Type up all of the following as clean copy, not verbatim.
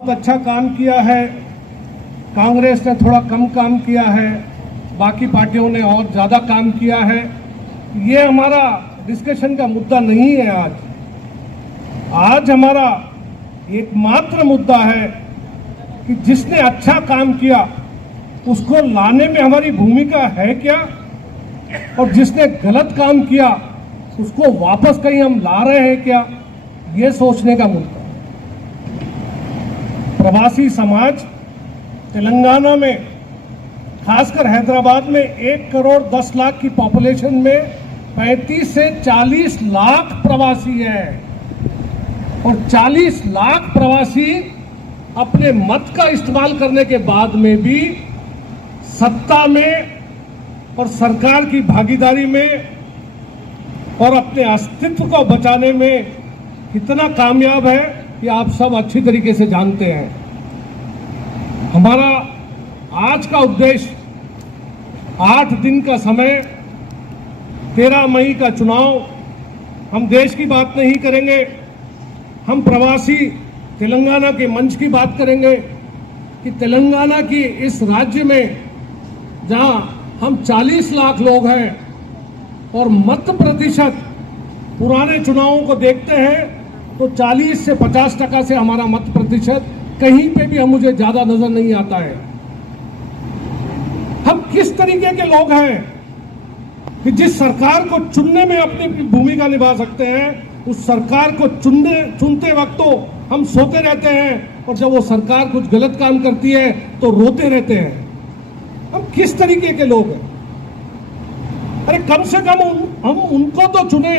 बहुत अच्छा काम किया है। कांग्रेस ने थोड़ा कम काम किया है, बाकी पार्टियों ने और ज़्यादा काम किया है। ये हमारा डिस्कशन का मुद्दा नहीं है। आज हमारा एकमात्र मुद्दा है कि जिसने अच्छा काम किया उसको लाने में हमारी भूमिका है क्या, और जिसने गलत काम किया उसको वापस कहीं हम ला रहे हैं क्या, ये सोचने का मुद्दा। प्रवासी समाज तेलंगाना में, खासकर हैदराबाद में 1 करोड़ 10 लाख की पॉपुलेशन में 35 से 40 लाख प्रवासी है, और 40 लाख प्रवासी अपने मत का इस्तेमाल करने के बाद में भी सत्ता में और सरकार की भागीदारी में और अपने अस्तित्व को बचाने में कितना कामयाब है, ये आप सब अच्छी तरीके से जानते हैं। हमारा आज का उद्देश्य 8 दिन का समय, 13 मई का चुनाव, हम देश की बात नहीं करेंगे, हम प्रवासी तेलंगाना के मंच की बात करेंगे कि तेलंगाना की इस राज्य में जहां हम 40 लाख लोग हैं और मत प्रतिशत पुराने चुनावों को देखते हैं तो 40 से 50% से हमारा मत प्रतिशत कहीं पे भी मुझे ज्यादा नजर नहीं आता है। हम किस तरीके के लोग हैं कि जिस सरकार को चुनने में अपनी भूमिका निभा सकते हैं, उस सरकार को चुनते वक्त तो हम सोते रहते हैं, और जब वो सरकार कुछ गलत काम करती है तो रोते रहते हैं। हम किस तरीके के लोग हैं? अरे कम से कम हम उनको तो चुने,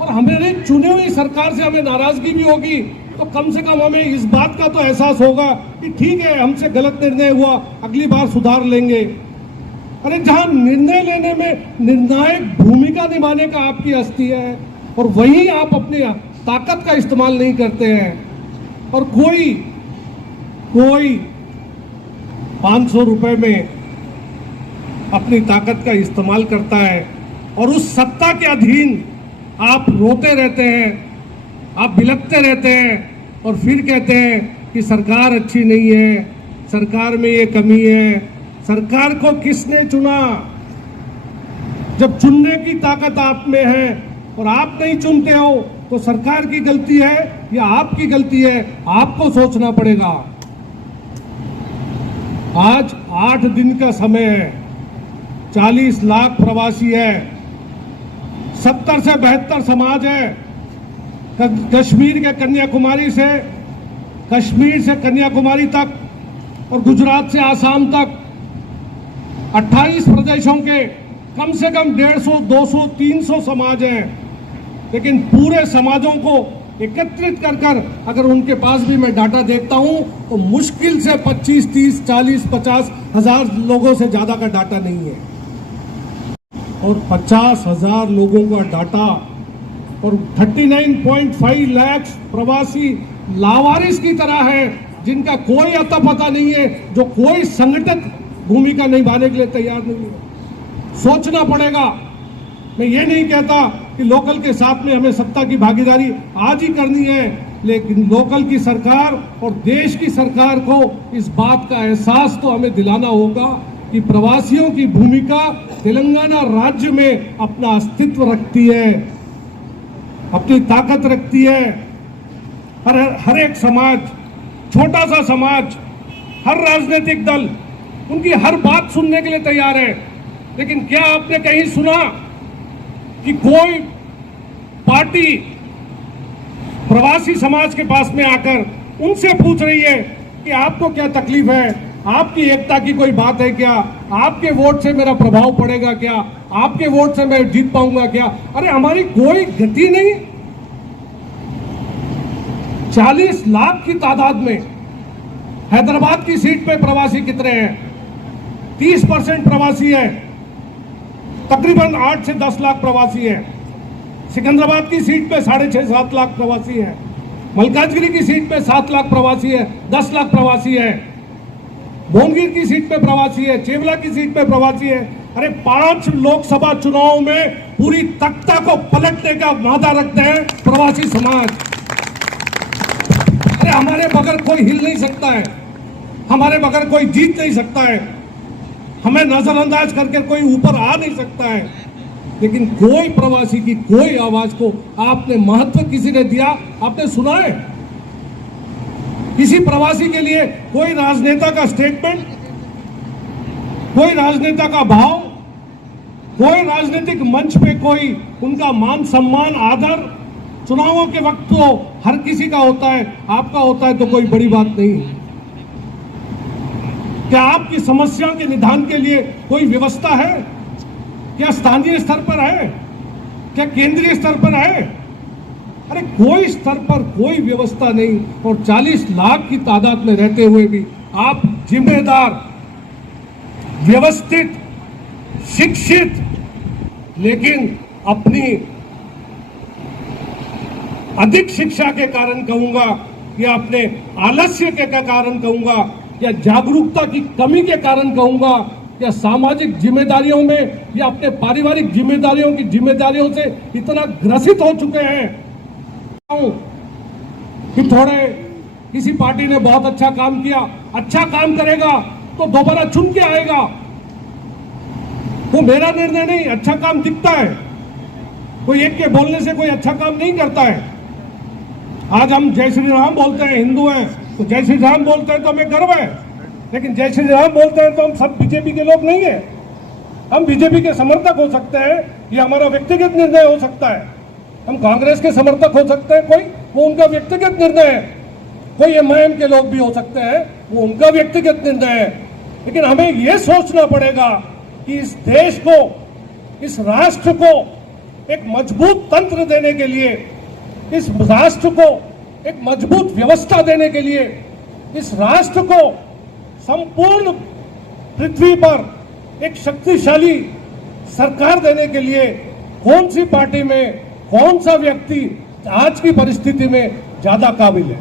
और हमारी चुनी हुई सरकार से हमें नाराजगी भी होगी तो कम से कम हमें इस बात का तो एहसास होगा कि ठीक है, हमसे गलत निर्णय हुआ, अगली बार सुधार लेंगे। अरे जहां निर्णय लेने में निर्णायक भूमिका निभाने का आपकी हस्ती है, और वहीं आप अपनी ताकत का इस्तेमाल नहीं करते हैं, और कोई 500 रुपए में अपनी ताकत का इस्तेमाल करता है, और उस सत्ता के अधीन आप रोते रहते हैं, आप बिलखते रहते हैं, और फिर कहते हैं कि सरकार अच्छी नहीं है, सरकार में ये कमी है। सरकार को किसने चुना? जब चुनने की ताकत आप में है और आप नहीं चुनते हो तो सरकार की गलती है या आपकी गलती है? आपको सोचना पड़ेगा। आज 8 दिन का समय है, 40 लाख प्रवासी है, 70 से 72 समाज है। कश्मीर से कन्याकुमारी तक और गुजरात से आसाम तक 28 प्रदेशों के कम से कम 150, 200, 300 समाज हैं। लेकिन पूरे समाजों को एकत्रित कर अगर उनके पास भी मैं डाटा देखता हूं तो मुश्किल से 25, 30, 40, 50 हजार लोगों से ज्यादा का डाटा नहीं है, और 50,000 लोगों का डाटा और 39.5 लाख प्रवासी लावारिस की तरह है, जिनका कोई अता पता नहीं है, जो कोई संगठित भूमिका निभाने के लिए तैयार नहीं है। सोचना पड़ेगा। मैं ये नहीं कहता कि लोकल के साथ में हमें सत्ता की भागीदारी आज ही करनी है, लेकिन लोकल की सरकार और देश की सरकार को इस बात का एहसास तो हमें दिलाना होगा कि प्रवासियों की भूमिका तेलंगाना राज्य में अपना अस्तित्व रखती है, अपनी ताकत रखती है। हर एक समाज, छोटा सा समाज, हर राजनीतिक दल उनकी हर बात सुनने के लिए तैयार है। लेकिन क्या आपने कहीं सुना कि कोई पार्टी प्रवासी समाज के पास में आकर उनसे पूछ रही है कि आपको क्या तकलीफ है, आपकी एकता की कोई बात है क्या, आपके वोट से मेरा प्रभाव पड़ेगा क्या, आपके वोट से मैं जीत पाऊंगा क्या? अरे हमारी कोई गति नहीं। 40 लाख की तादाद में हैदराबाद की सीट पे प्रवासी कितने हैं? 30% प्रवासी है, तकरीबन 8 से 10 लाख प्रवासी है। सिकंदराबाद की सीट पे 6.5-7 लाख प्रवासी है। मलकाजगिरी की सीट पे 7 लाख प्रवासी है, 10 लाख प्रवासी है। भोनगिर की सीट पे प्रवासी है, चेवला की सीट पे प्रवासी है। अरे 5 लोकसभा चुनाव में पूरी तख्ता को पलटने का वादा रखते हैं प्रवासी समाज। अरे हमारे बगैर कोई हिल नहीं सकता है, हमारे बगैर कोई जीत नहीं सकता है, हमें नजरअंदाज करके कोई ऊपर आ नहीं सकता है। लेकिन कोई प्रवासी की कोई आवाज को आपने महत्व किसी ने दिया, आपने सुना है? किसी प्रवासी के लिए कोई राजनेता का स्टेटमेंट, कोई राजनेता का भाव, कोई राजनीतिक मंच पे कोई उनका मान सम्मान आदर? चुनावों के वक्त तो हर किसी का होता है, आपका होता है तो कोई बड़ी बात नहीं है। क्या आपकी समस्याओं के निदान के लिए कोई व्यवस्था है? क्या स्थानीय स्तर पर है? क्या केंद्रीय स्तर पर है? अरे कोई स्तर पर कोई व्यवस्था नहीं, और 40 लाख की तादाद में रहते हुए भी आप जिम्मेदार, व्यवस्थित, शिक्षित, लेकिन अपनी अधिक शिक्षा के कारण कहूंगा, या अपने आलस्य के कारण कहूंगा, या जागरूकता की कमी के कारण कहूंगा, या सामाजिक जिम्मेदारियों में या अपने पारिवारिक जिम्मेदारियों से इतना ग्रसित हो चुके हैं कि थोड़े किसी पार्टी ने बहुत अच्छा काम किया, अच्छा काम करेगा तो दोबारा चुन के आएगा। वो मेरा निर्णय नहीं, अच्छा काम दिखता है, कोई एक के बोलने से कोई अच्छा काम नहीं करता है। आज हम जय श्री राम बोलते हैं, हिंदू हैं तो जय श्री राम बोलते हैं तो हमें गर्व है, लेकिन जय श्री राम बोलते हैं तो हम सब बीजेपी के लोग नहीं है। हम बीजेपी के समर्थक हो सकते हैं, ये हमारा व्यक्तिगत निर्णय हो सकता है। हम कांग्रेस के समर्थक हो सकते हैं, कोई वो उनका व्यक्तिगत निर्णय है। कोई एमआईएम के लोग भी हो सकते हैं, वो उनका व्यक्तिगत निर्णय है। लेकिन हमें ये सोचना पड़ेगा कि इस देश को, इस राष्ट्र को एक मजबूत तंत्र देने के लिए, इस राष्ट्र को एक मजबूत व्यवस्था देने के लिए, इस राष्ट्र को संपूर्ण पृथ्वी पर एक शक्तिशाली सरकार देने के लिए कौन सी पार्टी में कौन सा व्यक्ति आज की परिस्थिति में ज्यादा काबिल है?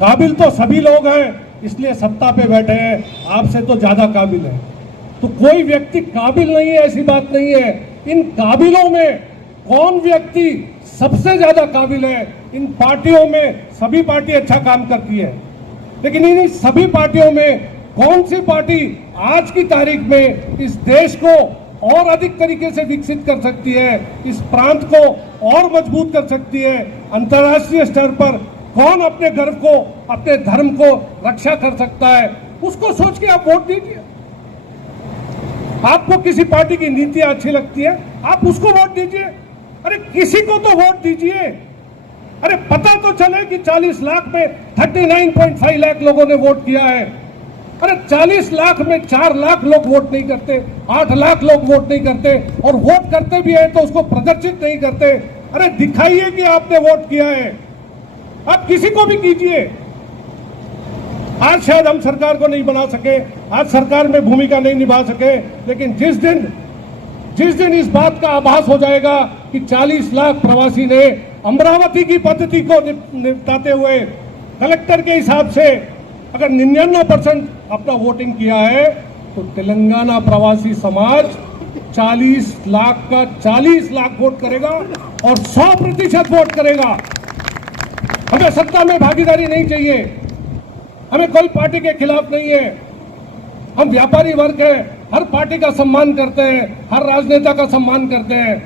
काबिल तो सभी लोग हैं, इसलिए सत्ता पे बैठे हैं, आपसे तो ज्यादा काबिल है। तो कोई व्यक्ति काबिल नहीं है ऐसी बात नहीं है। इन काबिलों में कौन व्यक्ति सबसे ज्यादा काबिल है? इन पार्टियों में सभी पार्टी अच्छा काम करती है, लेकिन इन सभी पार्टियों में कौन सी पार्टी आज की तारीख में इस देश को और अधिक तरीके से विकसित कर सकती है, इस प्रांत को और मजबूत कर सकती है? अंतर्राष्ट्रीय स्तर पर कौन अपने गर्व को, अपने धर्म को रक्षा कर सकता है? उसको सोच के आप वोट दीजिए। आपको किसी पार्टी की नीतियां अच्छी लगती है, आप उसको वोट दीजिए। अरे किसी को तो वोट दीजिए। अरे पता तो चले कि 40 लाख में 39.5 लाख लोगों ने वोट किया है। अरे 40 लाख में 4 लाख लोग वोट नहीं करते, 8 लाख लोग वोट नहीं करते, और वोट करते भी है तो उसको प्रदर्शित नहीं करते। अरे दिखाइए कि आपने वोट किया है, आप किसी को भी कीजिए। आज शायद हम सरकार को नहीं बना सके, आज सरकार में भूमिका नहीं निभा सके, लेकिन जिस दिन इस बात का आभास हो जाएगा कि 40 लाख प्रवासी ने अमरावती की पद्धति को निपटाते हुए कलेक्टर के हिसाब से अगर 99% अपना वोटिंग किया है, तो तेलंगाना प्रवासी समाज 40 लाख का 40 लाख वोट करेगा और 100% वोट करेगा। हमें सत्ता में भागीदारी नहीं चाहिए, हमें कोई पार्टी के खिलाफ नहीं है। हम व्यापारी वर्ग है, हर पार्टी का सम्मान करते हैं, हर राजनेता का सम्मान करते हैं,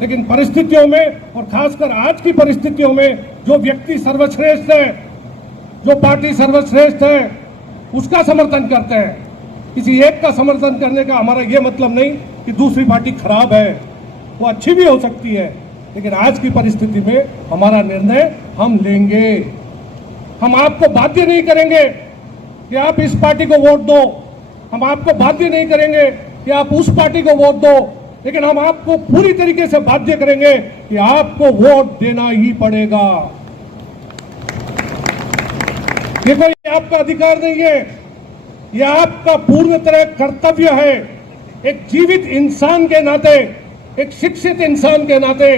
लेकिन परिस्थितियों में और खासकर आज की परिस्थितियों में जो व्यक्ति सर्वश्रेष्ठ है, जो पार्टी सर्वश्रेष्ठ है, उसका समर्थन करते हैं। किसी एक का समर्थन करने का हमारा ये मतलब नहीं कि दूसरी पार्टी खराब है, वो अच्छी भी हो सकती है, लेकिन आज की परिस्थिति में हमारा निर्णय हम लेंगे। हम आपको बाध्य नहीं करेंगे कि आप इस पार्टी को वोट दो, हम आपको बाध्य नहीं करेंगे कि आप उस पार्टी को वोट दो, लेकिन हम आपको पूरी तरीके से बाध्य करेंगे कि आपको वोट देना ही पड़ेगा। ये कोई आपका अधिकार नहीं है, यह आपका पूर्ण तरह कर्तव्य है। एक जीवित इंसान के नाते, एक शिक्षित इंसान के नाते,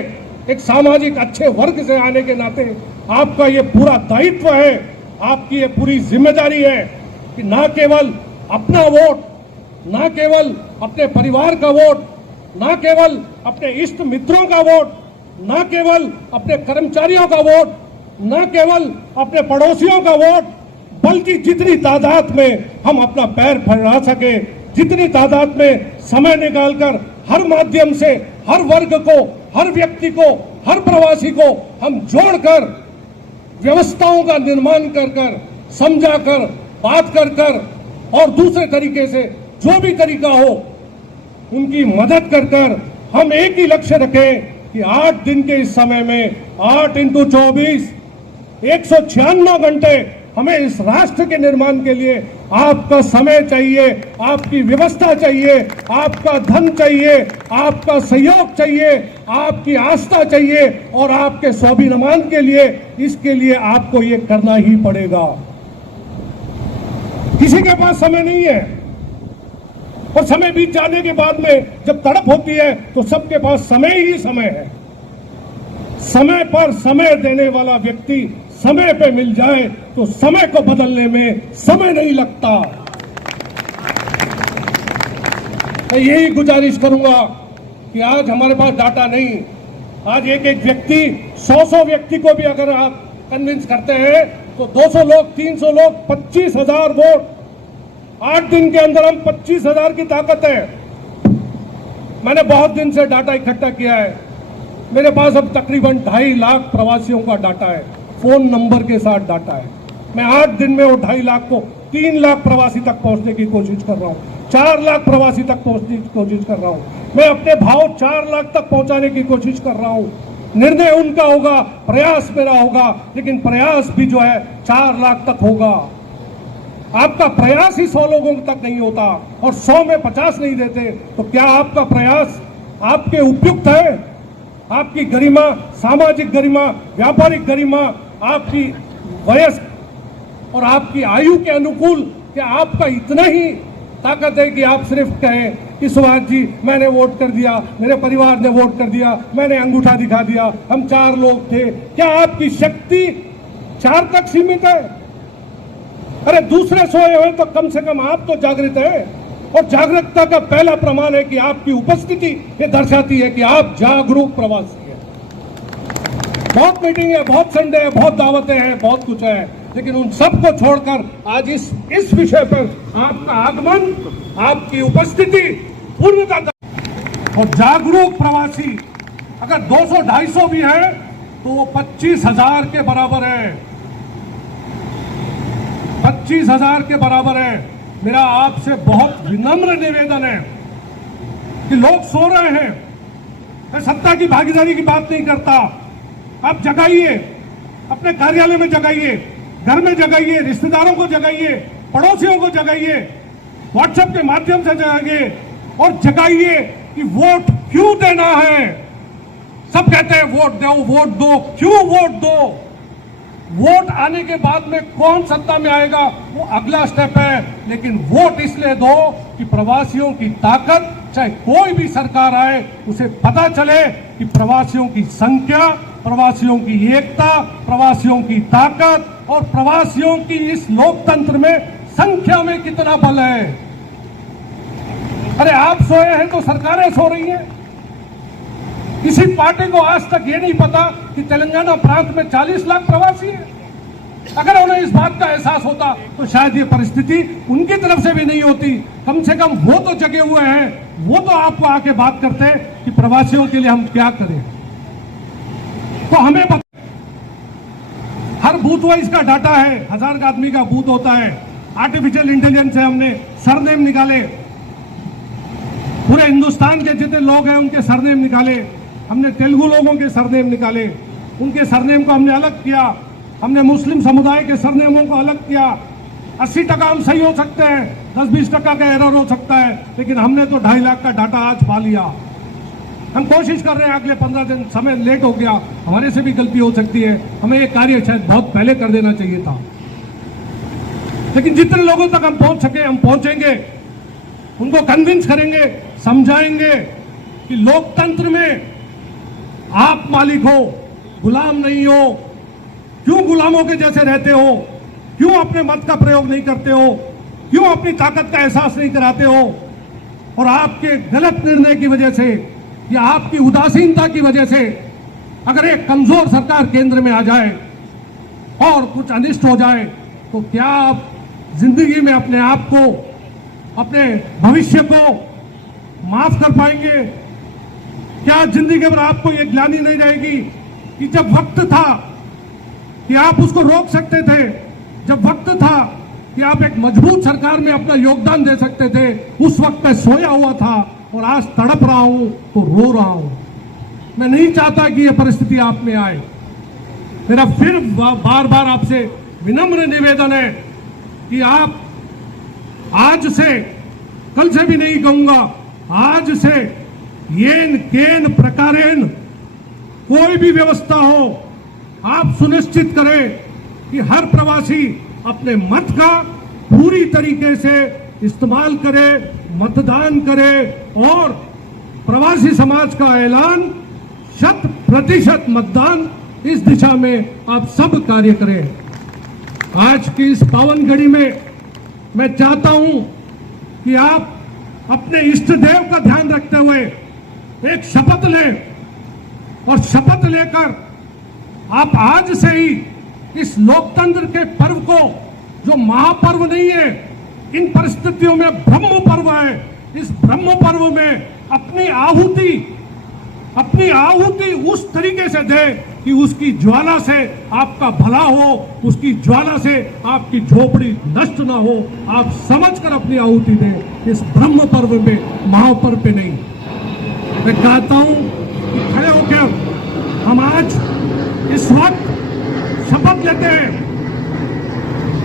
एक सामाजिक अच्छे वर्ग से आने के नाते आपका ये पूरा दायित्व है, आपकी ये पूरी जिम्मेदारी है कि ना केवल अपना वोट, ना केवल अपने परिवार का वोट, ना केवल अपने इष्ट मित्रों का वोट, ना केवल अपने कर्मचारियों का वोट, न केवल अपने पड़ोसियों का वोट, बल्कि जितनी तादाद में हम अपना पैर फैला सके, जितनी तादाद में समय निकालकर हर माध्यम से हर वर्ग को, हर व्यक्ति को, हर प्रवासी को हम जोड़कर व्यवस्थाओं का निर्माण कर समझाकर, बात कर और दूसरे तरीके से जो भी तरीका हो उनकी मदद कर हम एक ही लक्ष्य रखें कि 8 दिन के इस समय में 8 × 24 196 घंटे हमें इस राष्ट्र के निर्माण के लिए आपका समय चाहिए, आपकी व्यवस्था चाहिए, आपका धन चाहिए, आपका सहयोग चाहिए, आपकी आस्था चाहिए और आपके स्वाभिमान के लिए, इसके लिए आपको ये करना ही पड़ेगा। किसी के पास समय नहीं है और समय बीत जाने के बाद में जब तड़प होती है तो सबके पास समय ही समय है। समय पर समय देने वाला व्यक्ति समय पे मिल जाए तो समय को बदलने में समय नहीं लगता। मैं यही गुजारिश करूंगा कि आज हमारे पास डाटा नहीं, आज एक एक व्यक्ति 100 व्यक्ति को भी अगर आप कन्विंस करते हैं तो 200 लोग, 300 लोग, 25,000 वोट, 8 दिन के अंदर हम 25,000 की ताकत है। मैंने बहुत दिन से डाटा इकट्ठा किया है, मेरे पास अब तकरीबन 2.5 लाख प्रवासियों का डाटा है, फोन नंबर के साथ डाटा है। मैं 8 दिन में वो 2.5 लाख को 3 लाख प्रवासी तक पहुंचने की कोशिश कर रहा हूं, 4 लाख प्रवासी तक पहुंचने की कोशिश कर रहा हूं। मैं अपने भाव 4 लाख तक पहुंचाने की कोशिश कर रहा हूं। निर्णय उनका होगा, प्रयास मेरा होगा, लेकिन प्रयास भी जो है 4 लाख तक होगा। आपका प्रयास ही 100 लोगों तक नहीं होता और 100 में 50 नहीं देते तो क्या आपका प्रयास आपके उपयुक्त है? आपकी गरिमा, सामाजिक गरिमा, व्यापारिक गरिमा, आपकी वयस्क और आपकी आयु के अनुकूल क्या आपका इतना ही ताकत है कि आप सिर्फ कहें कि सुभाष जी मैंने वोट कर दिया, मेरे परिवार ने वोट कर दिया, मैंने अंगूठा दिखा दिया, हम 4 लोग थे। क्या आपकी शक्ति 4 तक सीमित है? अरे दूसरे सोए हुए तो कम से कम आप तो जागृत हैं और जागरूकता का पहला प्रमाण है कि आपकी उपस्थिति ये दर्शाती है कि आप जागरूक प्रवासी हैं। बहुत मीटिंग है, बहुत संडे है, बहुत दावतें हैं, बहुत कुछ है, लेकिन उन सबको छोड़कर आज इस विषय पर आपका आगमन, आपकी उपस्थिति पूर्णता और जागरूक प्रवासी अगर 200-250 भी है तो वो 25,000 के बराबर है, 25,000 के बराबर है। मेरा आपसे बहुत विनम्र निवेदन है कि लोग सो रहे हैं, मैं सत्ता की भागीदारी की बात नहीं करता, आप जगाइए, अपने कार्यालय में जगाइए, घर में जगाइए, रिश्तेदारों को जगाइए, पड़ोसियों को जगाइए, व्हाट्सएप के माध्यम से जगाइए और जगाइए कि वोट क्यों देना है। सब कहते हैं वोट दो, वोट दो, क्यों वोट दो? वोट आने के बाद में कौन सत्ता में आएगा वो अगला स्टेप है, लेकिन वोट इसलिए दो कि प्रवासियों की ताकत, चाहे कोई भी सरकार आए, उसे पता चले कि प्रवासियों की संख्या, प्रवासियों की एकता, प्रवासियों की ताकत और प्रवासियों की इस लोकतंत्र में संख्या में कितना बल है। अरे आप सोए हैं तो सरकारें सो रही हैं। किसी पार्टी को आज तक ये नहीं पता कि तेलंगाना प्रांत में 40 लाख प्रवासी हैं। अगर उन्हें इस बात का एहसास होता तो शायद ये परिस्थिति उनकी तरफ से भी नहीं होती। कम से कम वो तो जगे हुए हैं, वो तो आपको आके बात करते कि प्रवासियों के लिए हम क्या करें। तो हमें हर बूथ वाइज का डाटा है, 1000 आदमी का बूथ होता है। आर्टिफिशियल इंटेलिजेंस से हमने सरनेम निकाले, पूरे हिंदुस्तान के जितने लोग हैं उनके सरनेम निकाले, हमने तेलुगु लोगों के सरनेम निकाले, उनके सरनेम को हमने अलग किया, हमने मुस्लिम समुदाय के सरनेमों को अलग किया। 80% हम सही हो सकते हैं, 10-20% का एरर हो सकता है, लेकिन हमने तो 2.5 लाख का डाटा आज पा लिया। हम कोशिश कर रहे हैं, अगले 15 दिन, समय लेट हो गया, हमारे से भी गलती हो सकती है, हमें ये कार्य शायद बहुत पहले कर देना चाहिए था, लेकिन जितने लोगों तक हम पहुंच सके हम पहुंचेंगे, उनको कन्विंस करेंगे, समझाएंगे कि लोकतंत्र में आप मालिक हो, गुलाम नहीं हो। क्यों गुलामों के जैसे रहते हो? क्यों अपने मत का प्रयोग नहीं करते हो? क्यों अपनी ताकत का एहसास नहीं कराते हो? और आपके गलत निर्णय की वजह से या आपकी उदासीनता की वजह से अगर एक कमजोर सरकार केंद्र में आ जाए और कुछ अनिष्ट हो जाए तो क्या आप जिंदगी में अपने आप को, अपने भविष्य को माफ कर पाएंगे? क्या जिंदगी भर आपको ये ग्लानि नहीं रहेगी कि जब वक्त था कि आप उसको रोक सकते थे, जब वक्त था कि आप एक मजबूत सरकार में अपना योगदान दे सकते थे, उस वक्त मैं सोया हुआ था और आज तड़प रहा हूं तो रो रहा हूं। मैं नहीं चाहता कि यह परिस्थिति आप में आए। मेरा फिर बार बार आपसे विनम्र निवेदन है कि आप आज से, कल से भी नहीं कहूंगा, आज से येन केन प्रकारेण कोई भी व्यवस्था हो, आप सुनिश्चित करें कि हर प्रवासी अपने मत का पूरी तरीके से इस्तेमाल करे, मतदान करे और प्रवासी समाज का ऐलान 100% मतदान, इस दिशा में आप सब कार्य करें। आज की इस पावन घड़ी में मैं चाहता हूं कि आप अपने इष्ट देव का ध्यान रखते हुए एक शपथ लें और शपथ लेकर आप आज से ही इस लोकतंत्र के पर्व को, जो महापर्व नहीं है, इन परिस्थितियों में ब्रह्म पर्व है, इस ब्रह्म पर्व में अपनी आहुति उस तरीके से दे कि उसकी ज्वाला से आपका भला हो, उसकी ज्वाला से आपकी झोपड़ी नष्ट ना हो। आप समझकर अपनी आहुति दें इस ब्रह्म पर्व में, महापर्व पे नहीं। मैं कहता हूं कि खड़े होकर हम आज इस वक्त शपथ लेते हैं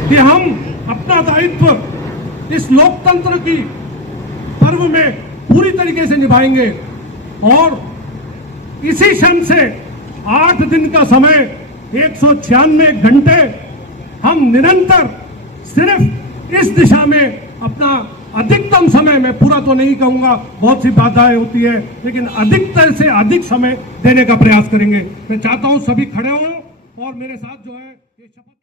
कि हम अपना दायित्व इस लोकतंत्र की पर्व में पूरी तरीके से निभाएंगे और इसी क्षण से 8 दिन का समय, 196 घंटे हम निरंतर सिर्फ इस दिशा में अपना अधिकतम समय, मैं पूरा तो नहीं कहूंगा, बहुत सी बाधाएं होती है, लेकिन अधिकतर से अधिक समय देने का प्रयास करेंगे। मैं चाहता हूं सभी खड़े हों और मेरे साथ जो है ये शपथ